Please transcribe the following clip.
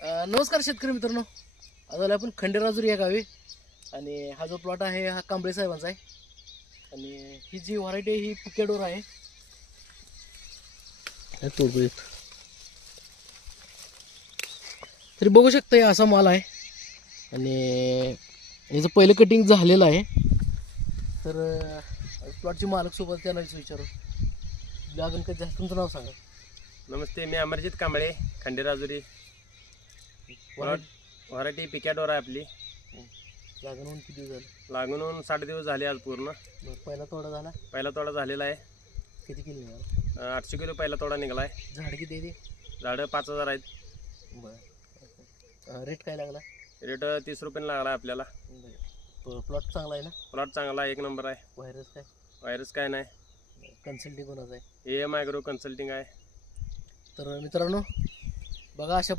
नमस्कार शेतकरी मित्रांनो. आज आलो आपण खंडेराजुरी या गावी आणि हा जो प्लॉट आहे हा कांबळे साहेबांचा आहे. आणि ही जी व्हरायटी आहे ही पिकेडोर आहे. तरी बघू शकता हे असा माल आहे आणि याचं पहिलं कटिंग झालेलं आहे. तर प्लॉटचे मालक सोबत त्यांना विचारू. अजून काही जास्त तुमचं नाव सांगा. नमस्ते, मी अमरजित कांबळे, खंडेराजुरी. व्हरायटी पिकॅडोर आहे आपली. लागून होऊन किती दिवस झाले? लागून होऊन 60 दिवस झाले आज पूर्ण. पहिला तोडा झाला. पहिला तोडा झालेला आहे. किती किलो निघाला? 800 किलो पहिला तोडा निघाला आहे. झाड किती आहे ते? झाडं 5000 आहेत. बरं. रेट काय लागला? रेट 30 रुपयाने लागला आहे आपल्याला. प्लॉट चांगला आहे ना? प्लॉट चांगला आहे, 1 नंबर आहे. व्हायरस काय? व्हायरस काय नाही. कन्सल्टिंग कोणाचं आहे? AM ॲग्रो कन्सल्टिंग आहे. तर मित्रांनो बघा अशा